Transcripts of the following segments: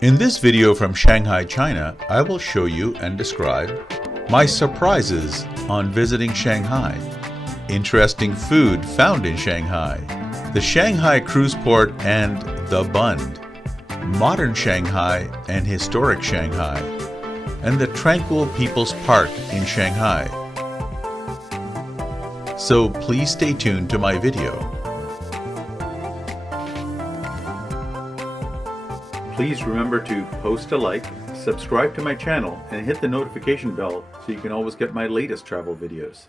In this video from Shanghai, China, I will show you and describe my surprises on visiting Shanghai, interesting food found in Shanghai, the Shanghai cruise port and the Bund, modern Shanghai and historic Shanghai, and the Tranquil People's Park in Shanghai. So please stay tuned to my video. Please remember to post a like, subscribe to my channel, and hit the notification bell so you can always get my latest travel videos.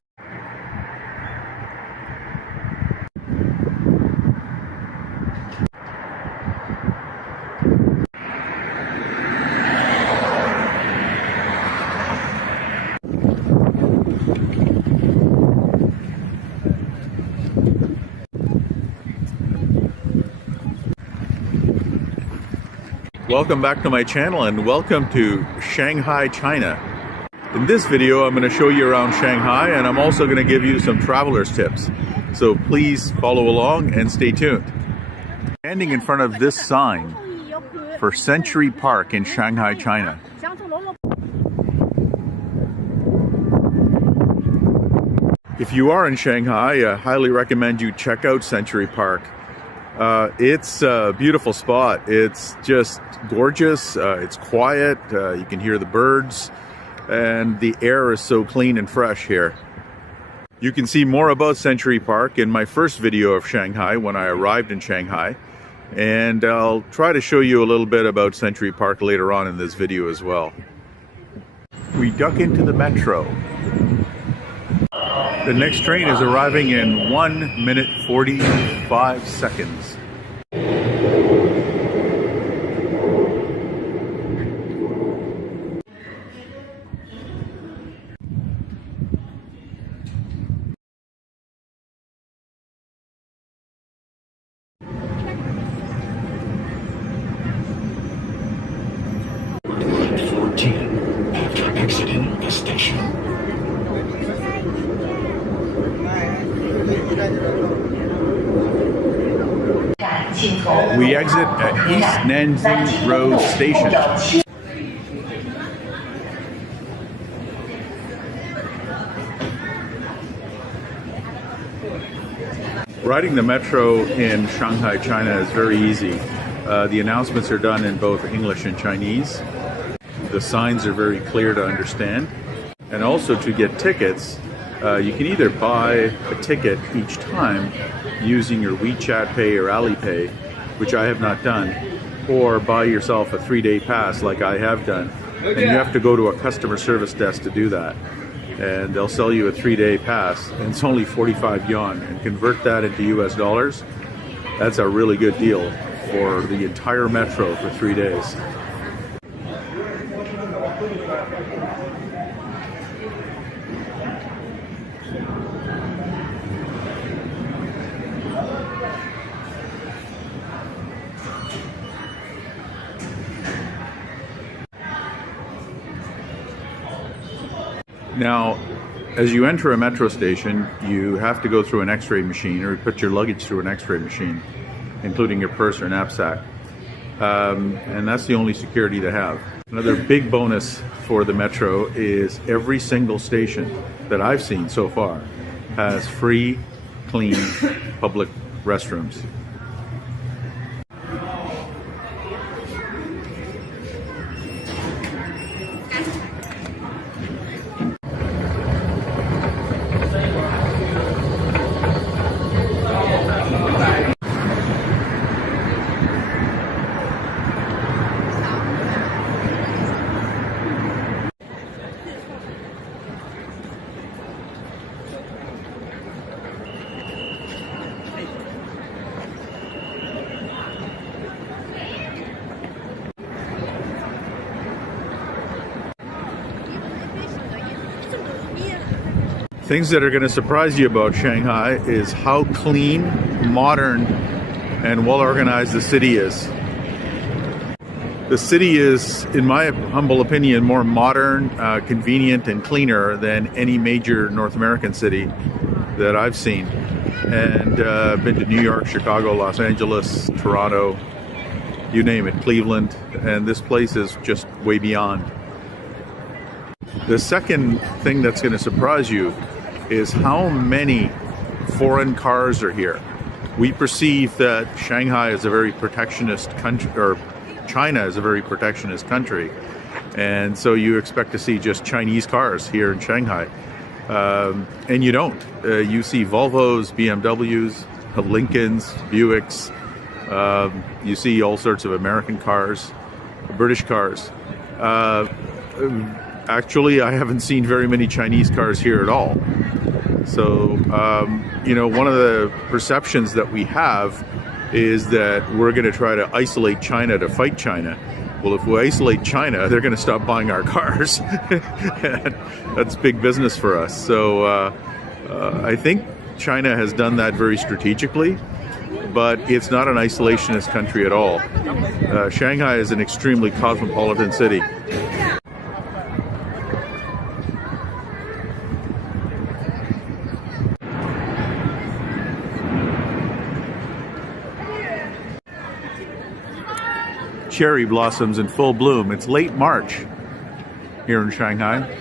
Welcome back to my channel and welcome to Shanghai, China. In this video I'm going to show you around Shanghai, and I'm also going to give you some traveler's tips. So please follow along and stay tuned. Standing in front of this sign for Century Park in Shanghai, China. If you are in Shanghai, I highly recommend you check out Century Park. It's a beautiful spot. It's just gorgeous. It's quiet. You can hear the birds, and the air is so clean and fresh here. You can see more about Century Park in my first video of Shanghai when I arrived in Shanghai, and I'll try to show you a little bit about Century Park later on in this video as well. We duck into the metro. The next train is arriving in 1 minute 45 seconds. After exiting the station. We exit at East Nanjing Road Station. Riding the metro in Shanghai, China is very easy. The announcements are done in both English and Chinese. The signs are very clear to understand. And also, to get tickets, you can either buy a ticket each time using your WeChat Pay or Alipay, which I have not done, or buy yourself a 3-day pass like I have done. And you have to go to a customer service desk to do that. And they'll sell you a 3-day pass, and it's only 45 yuan. And convert that into US dollars, that's a really good deal for the entire metro for 3 days. Now, as you enter a metro station, you have to go through an x-ray machine, or put your luggage through an x-ray machine, including your purse or knapsack. And that's the only security they have. Another big bonus for the metro is every single station that I've seen so far has free, clean, public restrooms. Things that are going to surprise you about Shanghai is how clean, modern, and well organized the city is. The city is, in my humble opinion, more modern, convenient, and cleaner than any major North American city that I've seen. And been to New York, Chicago, Los Angeles, Toronto, you name it, Cleveland, and this place is just way beyond. The second thing that's going to surprise you is how many foreign cars are here. We perceive that Shanghai is a very protectionist country, or China is a very protectionist country, and so you expect to see just Chinese cars here in Shanghai, and you don't. You see Volvos, BMWs, Lincolns, Buicks. You see all sorts of American cars, British cars. Actually, I haven't seen very many Chinese cars here at all. So, one of the perceptions that we have is that we're going to try to isolate China to fight China. Well, if we isolate China, they're going to stop buying our cars. That's big business for us. So I think China has done that very strategically, but it's not an isolationist country at all. Shanghai is an extremely cosmopolitan city. Cherry blossoms in full bloom. It's late March here in Shanghai.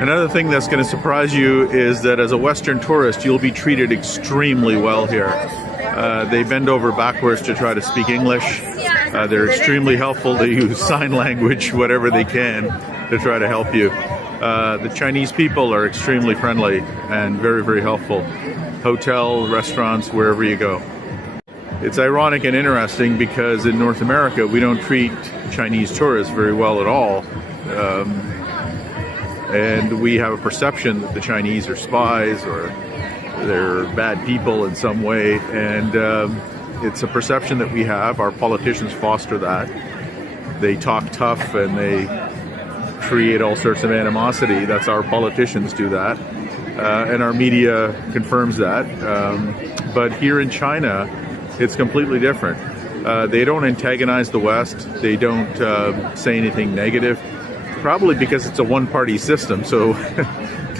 Another thing that's going to surprise you is that as a Western tourist, you'll be treated extremely well here. They bend over backwards to try to speak English. They're extremely helpful. They use sign language, whatever they can, to try to help you. The Chinese people are extremely friendly and very, very helpful. Hotel, restaurants, wherever you go. It's ironic and interesting because in North America, we don't treat Chinese tourists very well at all. And we have a perception that the Chinese are spies or they're bad people in some way. And it's a perception that we have. Our politicians foster that. They talk tough and they create all sorts of animosity. That's our politicians do that. And our media confirms that. But here in China, it's completely different. They don't antagonize the West. They don't say anything negative. Probably because it's a one-party system, so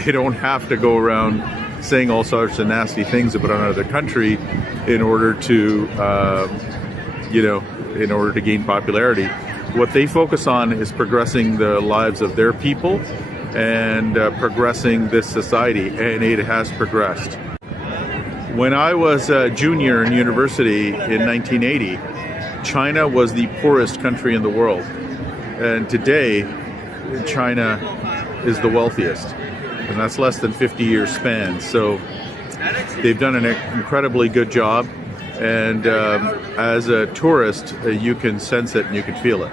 they don't have to go around saying all sorts of nasty things about another country in order to, in order to gain popularity. What they focus on is progressing the lives of their people and progressing this society, and it has progressed. When I was a junior in university in 1980, China was the poorest country in the world, and today China is the wealthiest, and that's less than 50 years span. So they've done an incredibly good job, and as a tourist, you can sense it and you can feel it.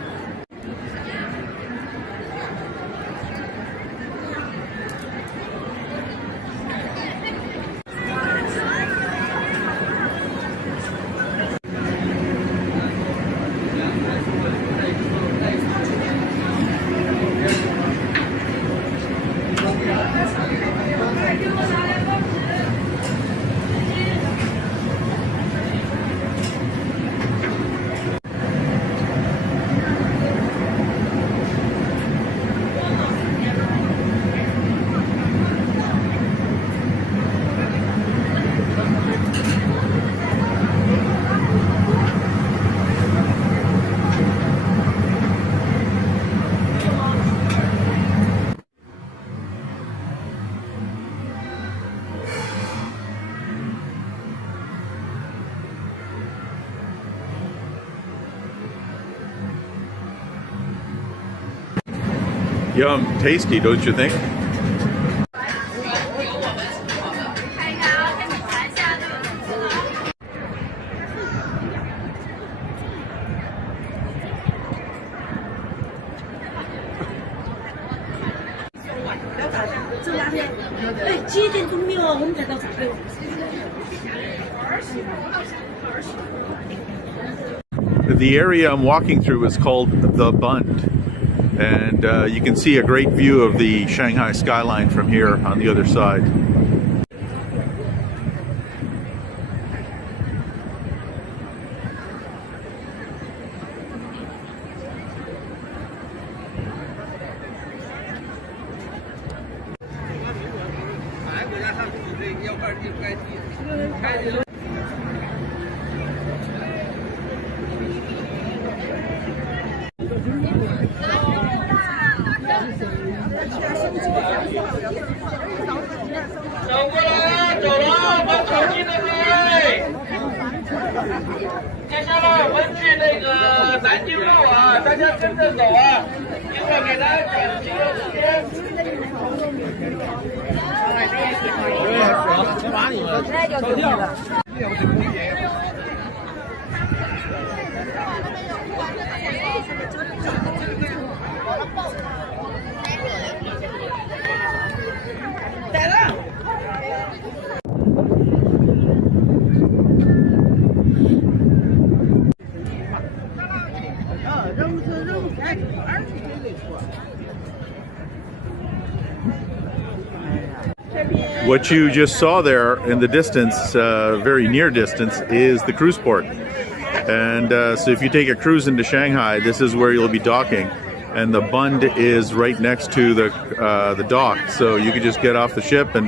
Yum, tasty, don't you think? The area I'm walking through is called The Bund. And you can see a great view of the Shanghai skyline from here on the other side. What you just saw there in the distance, very near distance, is the cruise port. And so if you take a cruise into Shanghai, this is where you'll be docking. And the Bund is right next to the dock. So you can just get off the ship and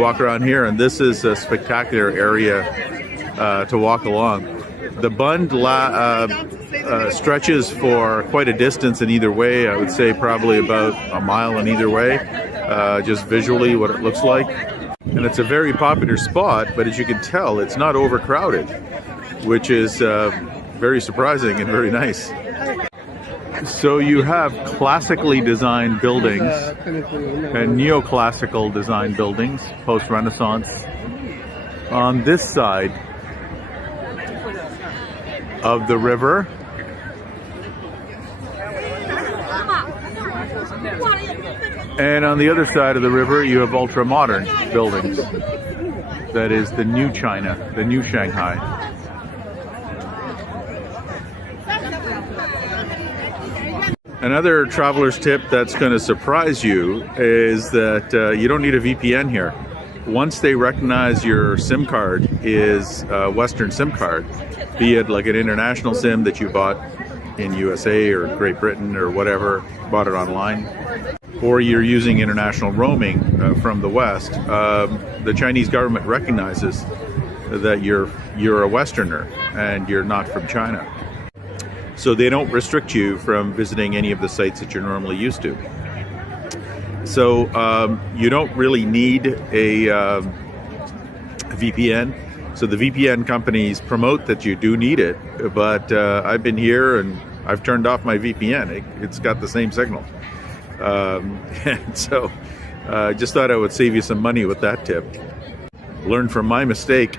walk around here. And this is a spectacular area to walk along. The Bund stretches for quite a distance in either way. I would say probably about a mile in either way, just visually what it looks like. And it's a very popular spot, but as you can tell, it's not overcrowded, which is very surprising and very nice. So you have classically designed buildings and neoclassical designed buildings, post-Renaissance, on this side of the river. And on the other side of the river, you have ultra-modern buildings. That is the new China, the new Shanghai. Another traveler's tip that's going to surprise you is that you don't need a VPN here. Once they recognize your SIM card is a Western SIM card, be it like an international SIM that you bought in USA or Great Britain or whatever, bought it online, or you're using international roaming from the West, the Chinese government recognizes that you're a Westerner and you're not from China. So they don't restrict you from visiting any of the sites that you're normally used to. So you don't really need a VPN. So the VPN companies promote that you do need it, but I've been here and I've turned off my VPN. It's got the same signal. And so I just thought I would save you some money with that tip. Learn from my mistake.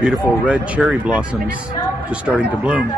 Beautiful red cherry blossoms just starting to bloom.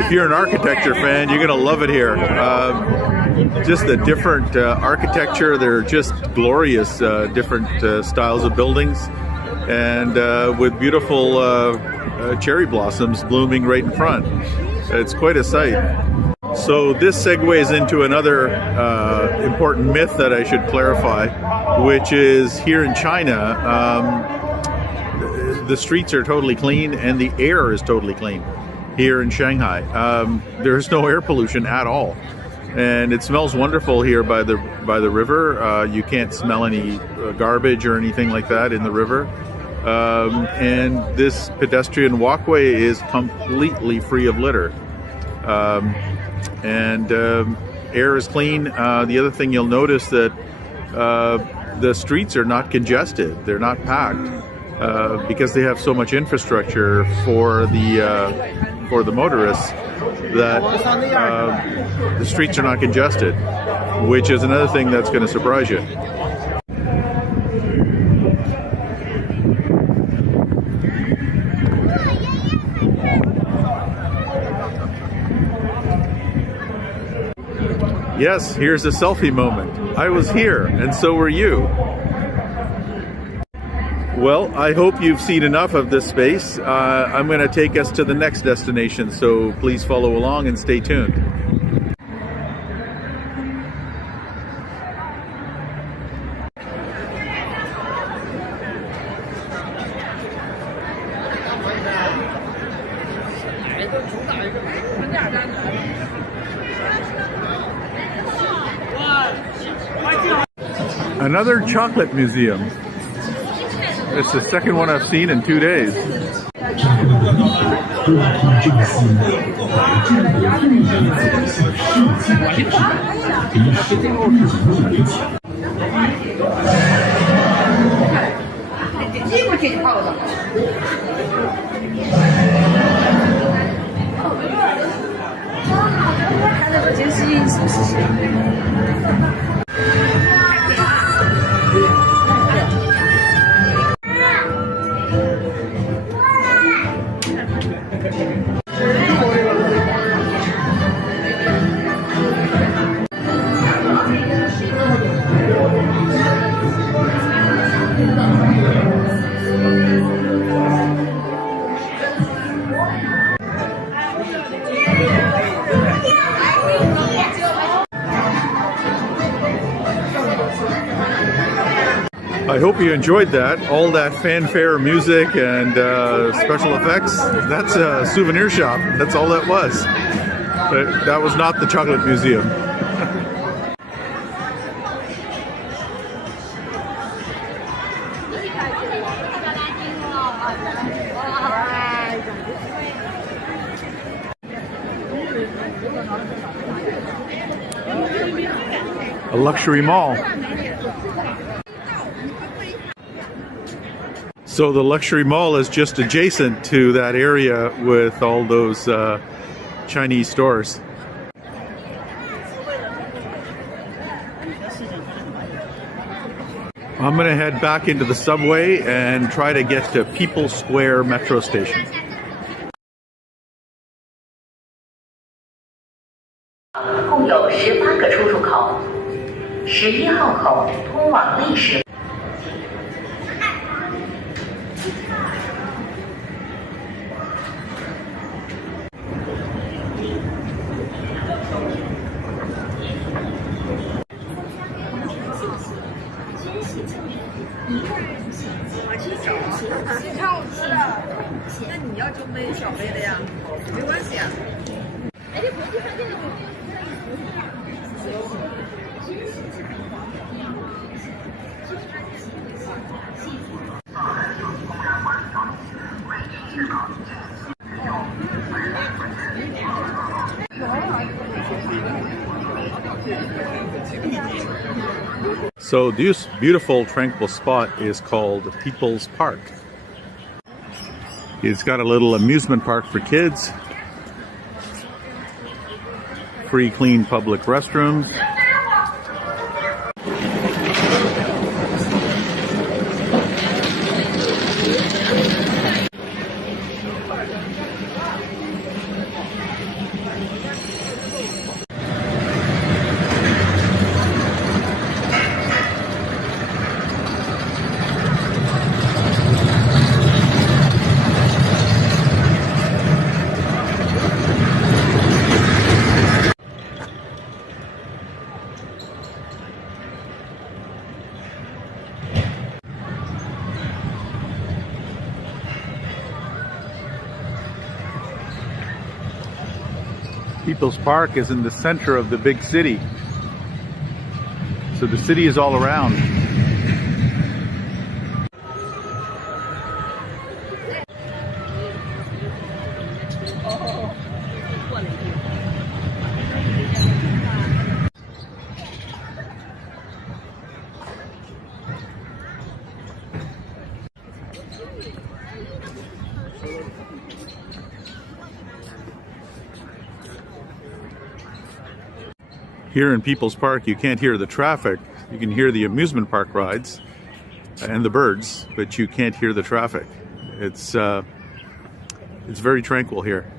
If you're an architecture fan, you're going to love it here. Just the different architecture, they're just glorious different styles of buildings, and with beautiful cherry blossoms blooming right in front. It's quite a sight. So this segues into another important myth that I should clarify, which is here in China, the streets are totally clean and the air is totally clean. Here in Shanghai, there's no air pollution at all, and it smells wonderful here by the river. You can't smell any garbage or anything like that in the river, and this pedestrian walkway is completely free of litter. air is clean. The other thing you'll notice that the streets are not congested. They're not packed because they have so much infrastructure for the motorists that the streets are not congested, which is another thing that's going to surprise you. Yes, here's a selfie moment. I was here, and so were you. Well, I hope you've seen enough of this space. I'm going to take us to the next destination, so please follow along and stay tuned. Another chocolate museum. It's the second one I've seen in 2 days. I hope you enjoyed that. All that fanfare, music, and special effects. That's a souvenir shop. That's all that was. But that was not the chocolate museum. A luxury mall. So the luxury mall is just adjacent to that area with all those Chinese stores. I'm going to head back into the subway and try to get to People's Square metro station. 共有18个出入口，11号口通往历史。那你要就杯小杯的呀，没关系啊。So this beautiful tranquil spot is called People's Park. It's got a little amusement park for kids, free clean public restrooms, People's Park is in the center of the big city. So the city is all around. Here in People's Park, you can't hear the traffic. You can hear the amusement park rides and the birds, but you can't hear the traffic. It's very tranquil here.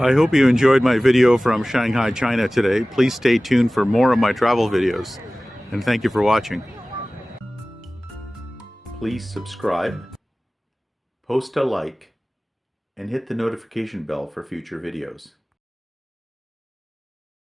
I hope you enjoyed my video from Shanghai, China today. Please stay tuned for more of my travel videos, and thank you for watching. Please subscribe, post a like, and hit the notification bell for future videos.